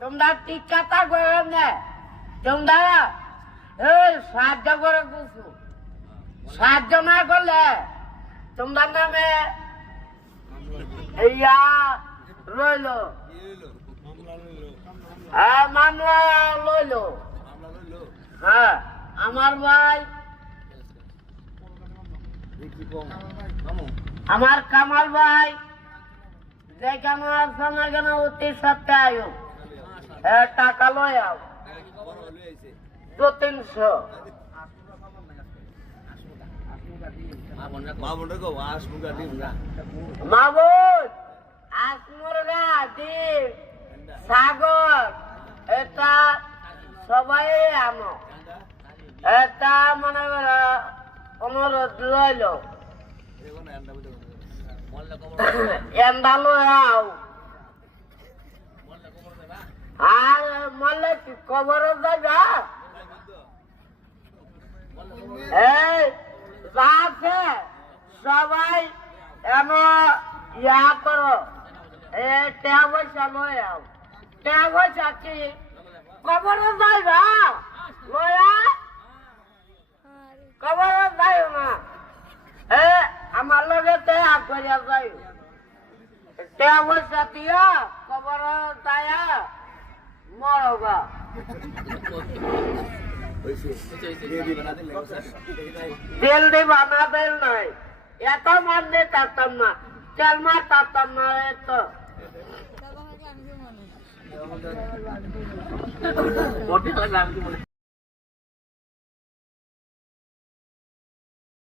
তোমরা টিকাটা করে নে তোমরা এই সাহায্য করে বলছো সাহায্য না করলে তোমরা নামে ইয়া রইল মামলা লইল হ্যাঁ আমার ভাই আমার কামাল ভাই যেখানে আছে না কেন অতি সপ্তাহে টাকা লয় আও 200-300 মাবুদ আসমুরগা ডিম সাগর এটা সবাই আমো এটা মনে করো অনুরোধ লইল এন্ডা লয় আও আর মরলে কি কবরে যাইবা এই আছে সবাই এমন ইয়া করো টাকা পয়সা লয় আও টাকা পয়সা কি কবরে যাইবা লয়া কবরে যাই না আমার লগে টাকা করিয়া যাই টাকা পয়সা দিয়া কবরে যাইয়া মরবা তেল দিবা না তেল নাই এত মারলে তারতাম না তেল মার তারতাম না এত